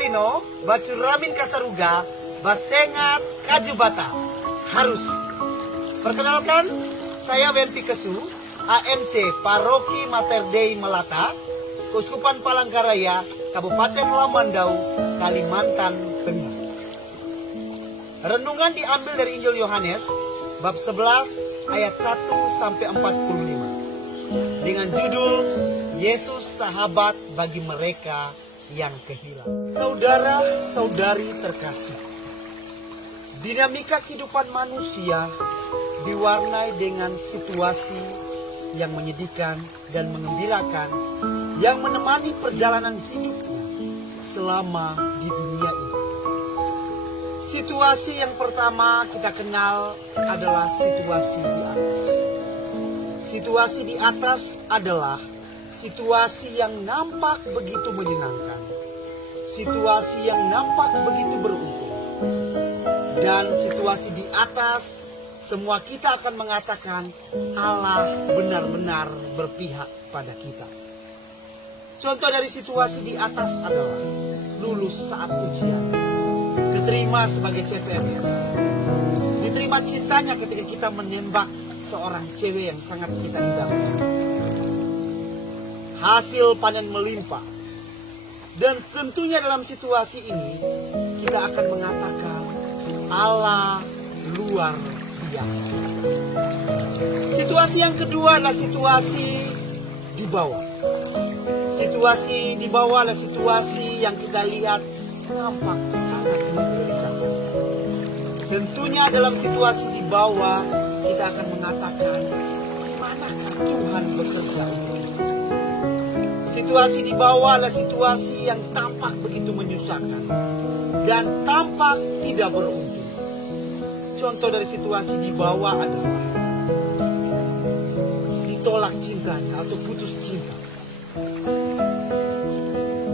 Malino, Bacuramin Kasaruga, Basengat Kajubata. Harus. Perkenalkan, saya Wempi Kesu, AMC Paroki Mater Dei Melata, Keuskupan Palangkaraya, Kabupaten Lamandau, Kalimantan Tengah. Renungan diambil dari Injil Yohanes, bab 11, ayat 1 sampai 45. Dengan judul, Yesus sahabat bagi mereka yang kehilangan. Saudara-saudari terkasih, dinamika kehidupan manusia diwarnai dengan situasi yang menyedihkan dan mengembirakan yang menemani perjalanan hidupnya selama di dunia ini. Situasi yang pertama kita kenal adalah situasi di atas. Situasi di atas adalah situasi yang nampak begitu menyenangkan, situasi yang nampak begitu beruntung. Dan situasi di atas, semua kita akan mengatakan Allah benar-benar berpihak pada kita. Contoh dari situasi di atas adalah lulus saat ujian, diterima sebagai CPNS, diterima cintanya ketika kita menembak seorang cewek yang sangat kita idamkan, hasil panen melimpah. Dan tentunya dalam situasi ini kita akan mengatakan Allah luar biasa. Situasi yang kedua adalah situasi di bawah. Situasi di bawah adalah situasi yang kita lihat nampak sangat menggelisahkan. Tentunya dalam situasi di bawah kita akan mengatakan, manakah Tuhan bekerja untuk kita? Situasi di bawah adalah situasi yang tampak begitu menyusahkan dan tampak tidak beruntung. Contoh dari situasi di bawah adalah ditolak cintanya atau putus cinta,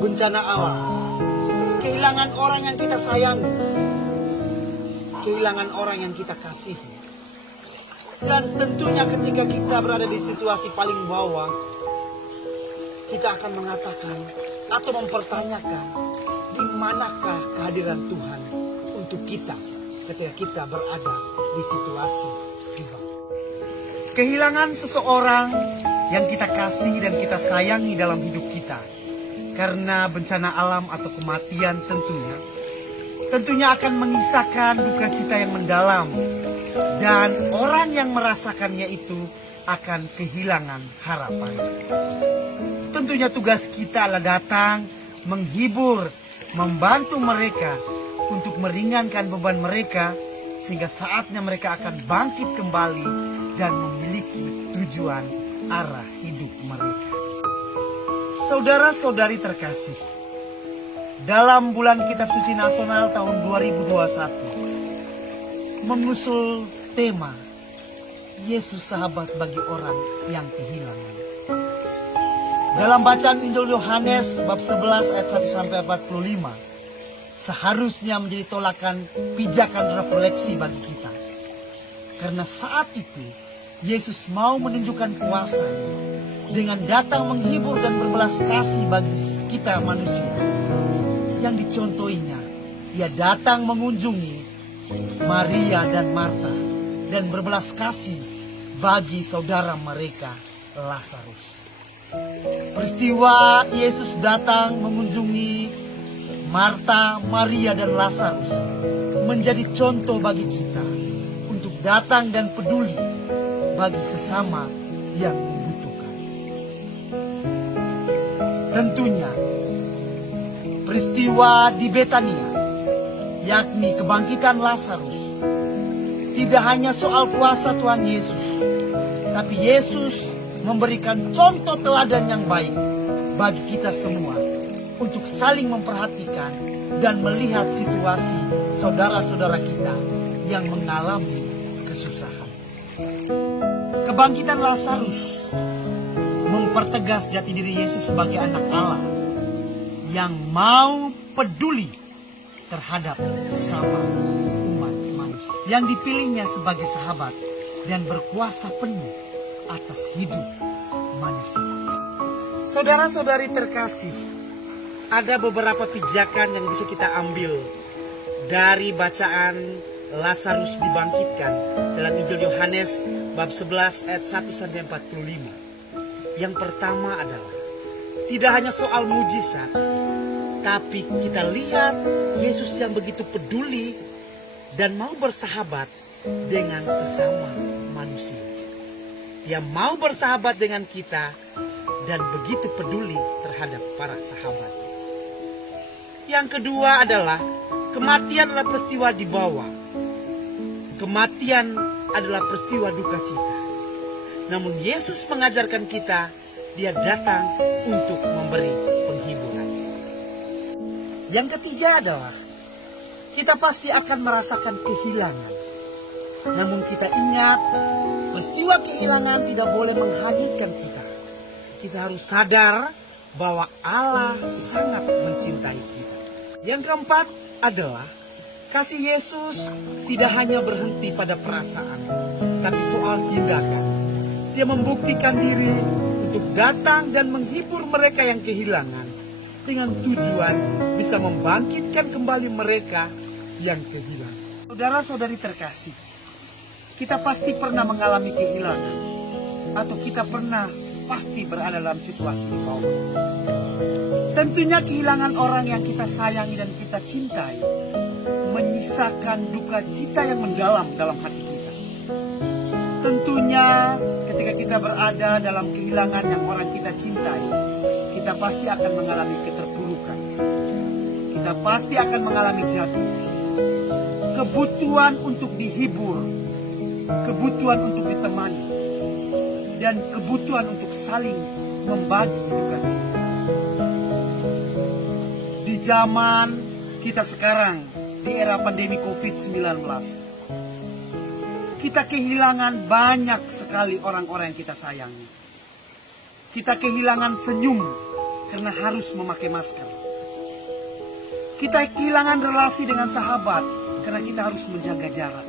bencana alam, kehilangan orang yang kita sayangi, kehilangan orang yang kita kasihi. Dan tentunya ketika kita berada di situasi paling bawah, kita akan mengatakan atau mempertanyakan, di manakah kehadiran Tuhan untuk kita ketika kita berada di situasi di bawah. Kehilangan seseorang yang kita kasih dan kita sayangi dalam hidup kita karena bencana alam atau kematian tentunya akan mengisahkan duka cita yang mendalam, dan orang yang merasakannya itu akan kehilangan harapan. Tentunya tugas kita adalah datang, menghibur, membantu mereka untuk meringankan beban mereka, sehingga saatnya mereka akan bangkit kembali dan memiliki tujuan arah hidup mereka. Saudara-saudari terkasih, dalam bulan Kitab Suci Nasional tahun 2021 mengusul tema Yesus sahabat bagi orang yang kehilangan. Dalam bacaan Injil Yohanes bab 11 ayat 1 sampai 45 seharusnya menjadi tolakan pijakan refleksi bagi kita. Karena saat itu Yesus mau menunjukkan kuasa-Nya dengan datang menghibur dan berbelas kasih bagi kita manusia. Yang dicontohinya, Dia datang mengunjungi Maria dan Marta dan berbelas kasih bagi saudara mereka Lazarus. Peristiwa Yesus datang mengunjungi Marta, Maria, dan Lazarus menjadi contoh bagi kita untuk datang dan peduli bagi sesama yang membutuhkan. Tentunya peristiwa di Betania, yakni kebangkitan Lazarus, tidak hanya soal kuasa Tuhan Yesus, tapi Yesus memberikan contoh teladan yang baik bagi kita semua untuk saling memperhatikan dan melihat situasi saudara-saudara kita yang mengalami kesusahan. Kebangkitan Lazarus mempertegas jati diri Yesus sebagai anak Allah yang mau peduli terhadap sesama umat manusia, yang dipilihnya sebagai sahabat dan berkuasa penuh atas hidup manusia. Saudara-saudari terkasih, ada beberapa pijakan yang bisa kita ambil dari bacaan Lazarus dibangkitkan dalam Injil Yohanes bab 11 ayat 1 sampai 45. Yang pertama adalah tidak hanya soal mujizat, tapi kita lihat Yesus yang begitu peduli dan mau bersahabat dengan sesama manusia. Dia mau bersahabat dengan kita dan begitu peduli terhadap para sahabat. Yang kedua adalah kematian adalah peristiwa di bawah. Kematian adalah peristiwa duka cita. Namun Yesus mengajarkan kita, dia datang untuk memberi penghiburan. Yang ketiga adalah kita pasti akan merasakan kehilangan. Namun kita ingat, peristiwa kehilangan tidak boleh menghanyutkan kita. Kita harus sadar bahwa Allah sangat mencintai kita. Yang keempat adalah kasih Yesus tidak hanya berhenti pada perasaan, tapi soal tindakan. Dia membuktikan diri untuk datang dan menghibur mereka yang kehilangan dengan tujuan bisa membangkitkan kembali mereka yang kehilangan. Saudara-saudari terkasih, kita pasti pernah mengalami kehilangan, atau kita pasti berada dalam situasi di bawah. Tentunya kehilangan orang yang kita sayangi dan kita cintai menyisakan duka cita yang mendalam dalam hati kita. Tentunya ketika kita berada dalam kehilangan yang orang kita cintai, kita pasti akan mengalami keterpurukan. Kita pasti akan mengalami jatuh. Kebutuhan untuk dihibur, kebutuhan untuk ditemani, dan kebutuhan untuk saling membagi duka cita. Di zaman kita sekarang, di era pandemi COVID-19, kita kehilangan banyak sekali orang-orang yang kita sayangi. Kita kehilangan senyum karena harus memakai masker. Kita kehilangan relasi dengan sahabat karena kita harus menjaga jarak.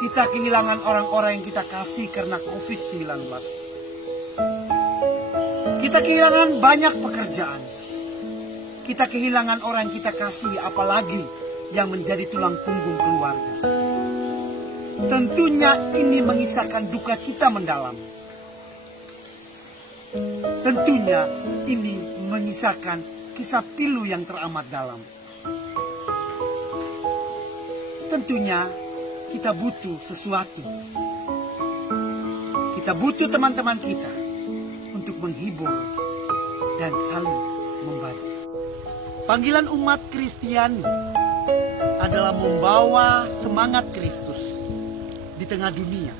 Kita kehilangan orang-orang yang kita kasih karena COVID-19. Kita kehilangan banyak pekerjaan. Kita kehilangan orang yang kita kasih, apalagi yang menjadi tulang punggung keluarga. Tentunya ini mengisahkan duka cita mendalam. Tentunya ini mengisahkan kisah pilu yang teramat dalam. Tentunya kita butuh sesuatu. Kita butuh teman-teman kita untuk menghibur dan saling membantu. Panggilan umat Kristiani adalah membawa semangat Kristus di tengah dunia.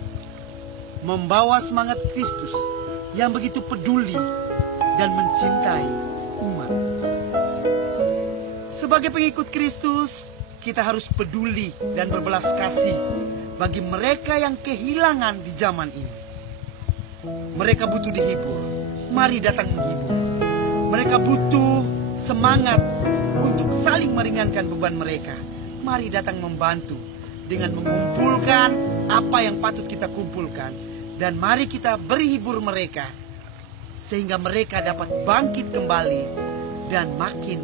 Membawa semangat Kristus yang begitu peduli dan mencintai umat. Sebagai pengikut Kristus, kita harus peduli dan berbelas kasih bagi mereka yang kehilangan di zaman ini. Mereka butuh dihibur. Mari datang menghibur. Mereka butuh semangat untuk saling meringankan beban mereka. Mari datang membantu dengan mengumpulkan apa yang patut kita kumpulkan. Dan mari kita beri hibur mereka sehingga mereka dapat bangkit kembali dan makin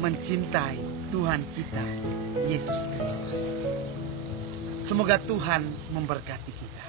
mencintai Tuhan kita, Yesus Kristus. Semoga Tuhan memberkati kita.